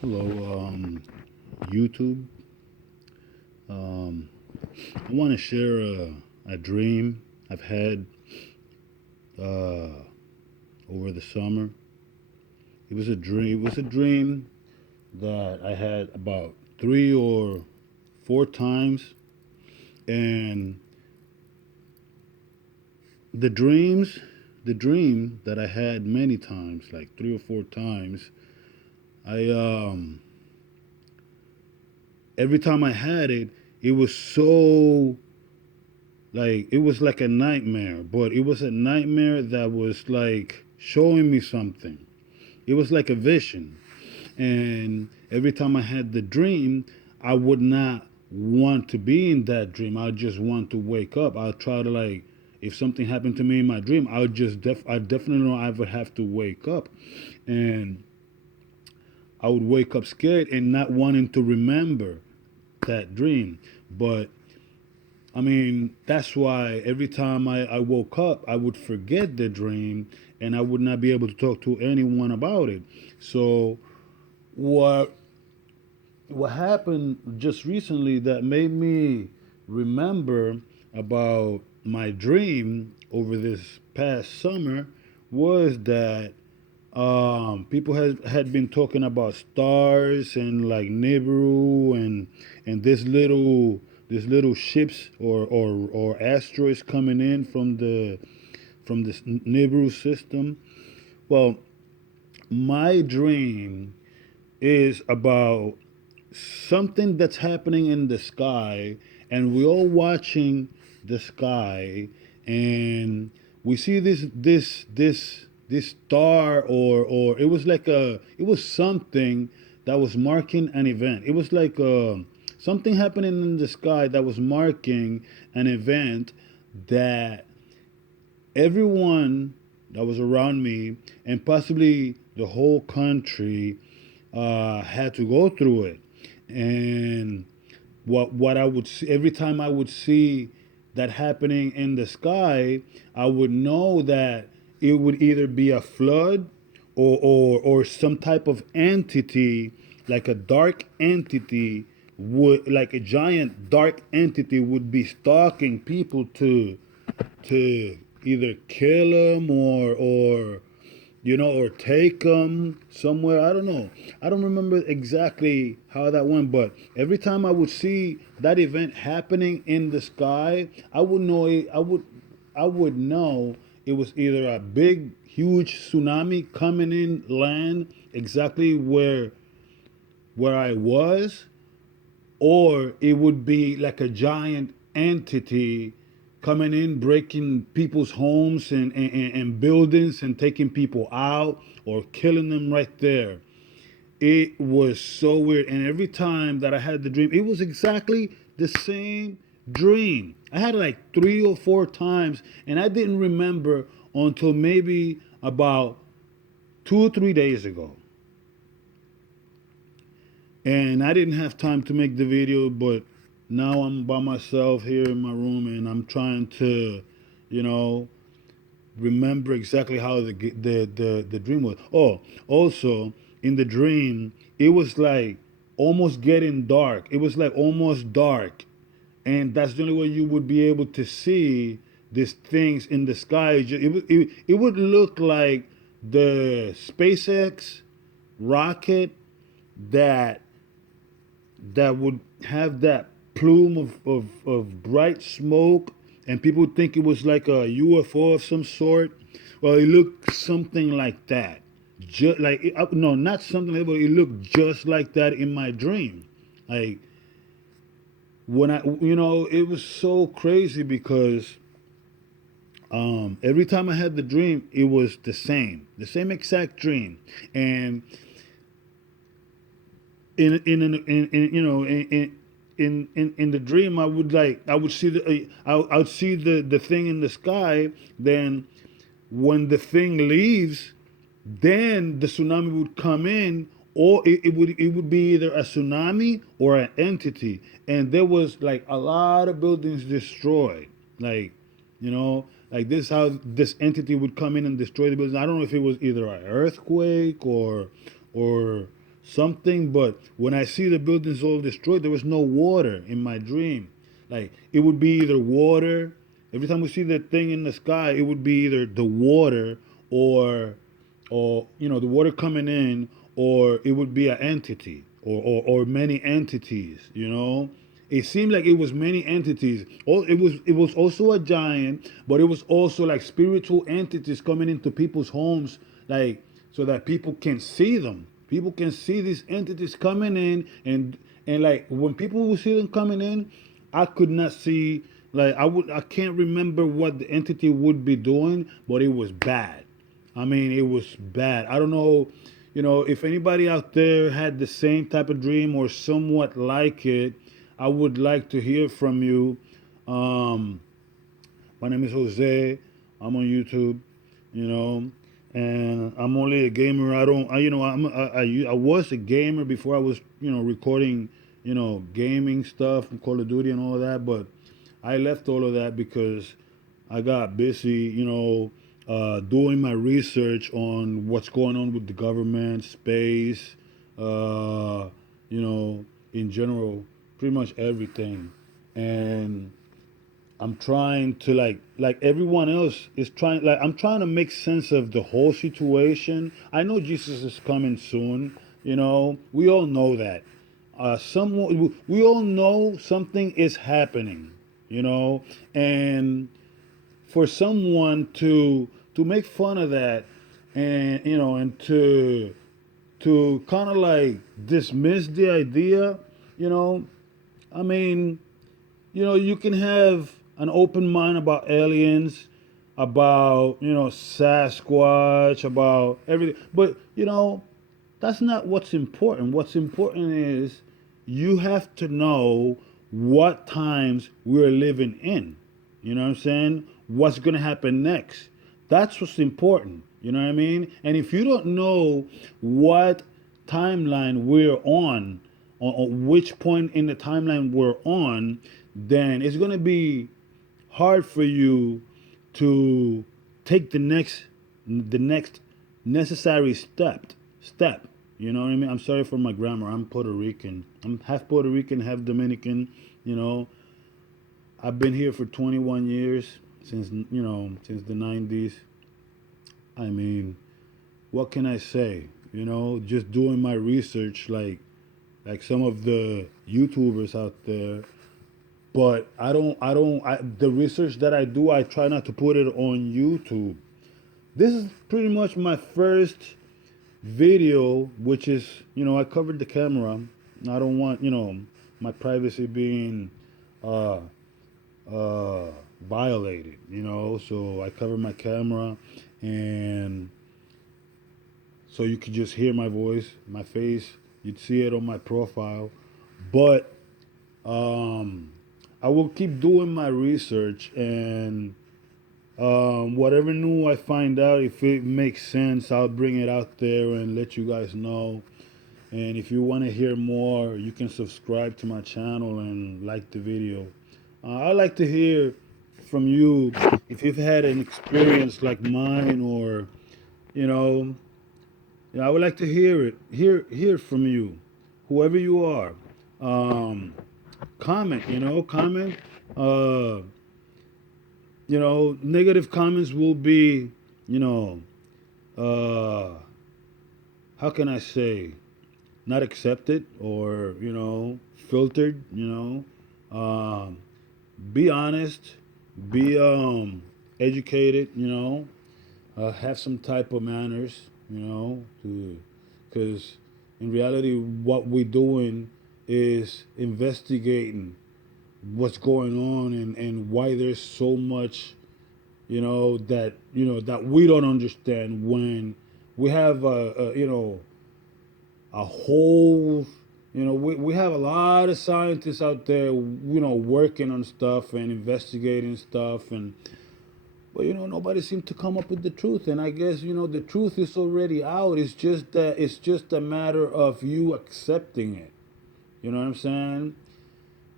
Hello, YouTube. Um, I want to share a dream I've had uh, over the summer. It was a dream. It was a dream that I had about 3 or 4 times, and the dreams, the dream that I had many times, like 3 or 4 times. I Every time I had it, it was so like it was like a nightmare, but it was a nightmare that was like showing me something. It was like a vision. And every time I had the dream, I would not want to be in that dream. I just want to wake up. I'll try to like if something happened to me in my dream, I definitely know I would have to wake up. And I would wake up scared and not wanting to remember that dream. But I mean, that's why every time I woke up, I would forget the dream and I would not be able to talk to anyone about it. So, what what happened just recently that made me remember about my dream over this past summer was that people had been talking about stars and like Nibiru and this little ships or asteroids coming in from this Nibiru system. Well, my dream is about something that's happening in the sky, and we're all watching the sky, and we see this star or it was something that was marking an event. It was like something happening in the sky that was marking an event that everyone that was around me and possibly the whole country had to go through it. And what I would see every time I would see that happening in the sky, I would know that it would either be a flood or some type of entity, like a dark entity would like a giant dark entity would be stalking people to either kill them or or take them somewhere. I don't know. I don't remember exactly how that went, but every time I would see that event happening in the sky, I would know it, I would know it was either a big huge tsunami coming in land exactly where I was, or it would be like a giant entity coming in, breaking people's homes and buildings and taking people out or killing them right there. It was so weird. And every time that I had the dream, it was exactly the same dream. I had it like 3 or 4 times, and I didn't remember until maybe about 2 or 3 days ago. And I didn't have time to make the video, but now I'm by myself here in my room and I'm trying to, you know, remember exactly how the dream was. Oh, also in the dream, it was like almost getting dark. It was like almost dark, and that's the only way you would be able to see these things in the sky. It would look like the SpaceX rocket that that would have that plume of bright smoke, and people would think it was like a UFO of some sort. Well, it looked something like that. Just like no, not something like that, but it looked just like that in my dream. Like when it was so crazy because every time I had the dream, it was the same exact dream, and in you know in the dream I would see I would see the thing in the sky. Then when the thing leaves, then the tsunami would come in, or it would be either a tsunami or an entity. And there was like a lot of buildings destroyed, like like this how this entity would come in and destroy the buildings. I don't know if it was either an earthquake or something. But when I see the buildings all destroyed, there was no water in my dream. Like it would be either water. Every time we see that thing in the sky, it would be either the water or the water coming in, or it would be an entity or many entities. It seemed like it was many entities. It was also a giant, but it was also like spiritual entities coming into people's homes, like so that people can see them. People can see these entities coming in, and like when people would see them coming in, I could not see, like I can't remember what the entity would be doing, but it was bad. I mean, it was bad. I don't know, if anybody out there had the same type of dream or somewhat like it. I would like to hear from you. Um, my name is Jose. I'm on YouTube, you know, and I'm only a gamer. I don't, I, you know, I was a gamer before I was, recording, gaming stuff, Call of Duty and all of that. But I left all of that because I got busy, doing my research on what's going on with the government, space, you know, in general, pretty much everything. And I'm trying to like everyone else is trying, like I'm trying to make sense of the whole situation. I know Jesus is coming soon, we all know that. Someone we all know something is happening, and for someone to make fun of that, and to kind of like dismiss the idea, you know I mean, you can have an open mind about aliens, about, Sasquatch, about everything. But, that's not what's important. What's important is you have to know what times we're living in. You know what I'm saying? What's going to happen next? That's what's important. You know what I mean? And if you don't know what timeline we're on which point in the timeline we're on, then it's going to be hard for you to take the next necessary step. You know what I mean? I'm sorry for my grammar. I'm Puerto Rican. I'm half Puerto Rican, half Dominican. You know, I've been here for 21 years, since the 90s. I mean, what can I say? Just doing my research, like some of the YouTubers out there. But the research that I do, I try not to put it on YouTube. This is pretty much my first video, which is, I covered the camera. I don't want, my privacy being uh, violated, so I cover my camera, and so you could just hear my voice, my face. You'd see it on my profile. But um, I will keep doing my research, and whatever new I find out, if it makes sense, I'll bring it out there and let you guys know. And if you want to hear more, you can subscribe to my channel and like the video. I'd like to hear from you if you've had an experience like mine, or you know, I would like to hear it, hear from you, whoever you are. Um, Comment, comment. Uh, Negative comments will be, you know, uh, how can I say, not accepted, or, filtered, be honest, be educated, have some type of manners, because in reality, what we're doing is investigating what's going on, and why there's so much, that we don't understand, when we have a whole, we have a lot of scientists out there, working on stuff and investigating stuff, but nobody seems to come up with the truth. And I guess the truth is already out. It's just a matter of you accepting it. You know what I'm saying?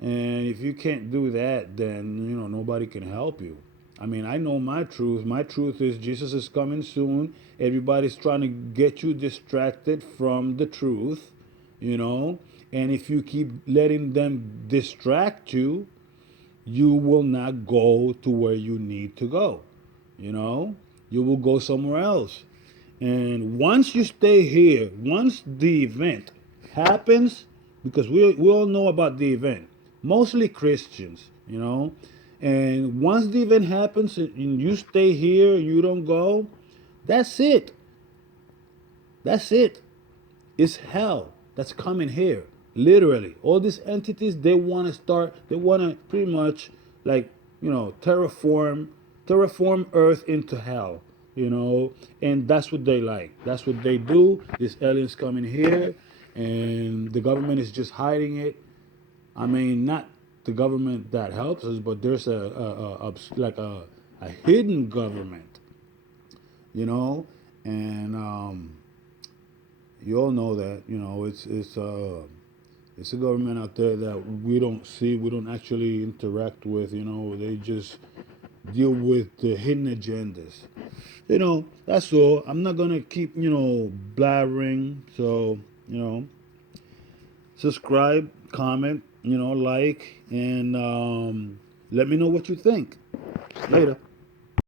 And if you can't do that, then nobody can help you. I mean, I know my truth. My truth is Jesus is coming soon. Everybody's trying to get you distracted from the truth, you know. And if you keep letting them distract you, you will not go to where you need to go, you know. You will go somewhere else. And once you stay here, once the event happens, because we all know about the event, mostly Christians, you know, and once the event happens and you stay here, you don't go, that's it. That's it. It's hell that's coming here. Literally. All these entities, they want to start, they want to pretty much like, you know, terraform Earth into hell, you know, and that's what they like. That's what they do. These aliens coming here, and the government is just hiding it. I mean, not the government that helps us, but there's a hidden government, you know, and you all know that, you know, it's a government out there that we don't see, we don't actually interact with, you know. They just deal with the hidden agendas, you know. That's all. I'm not gonna keep, you know, blabbering. So, you know, subscribe, comment, you know, like, and let me know what you think. Later.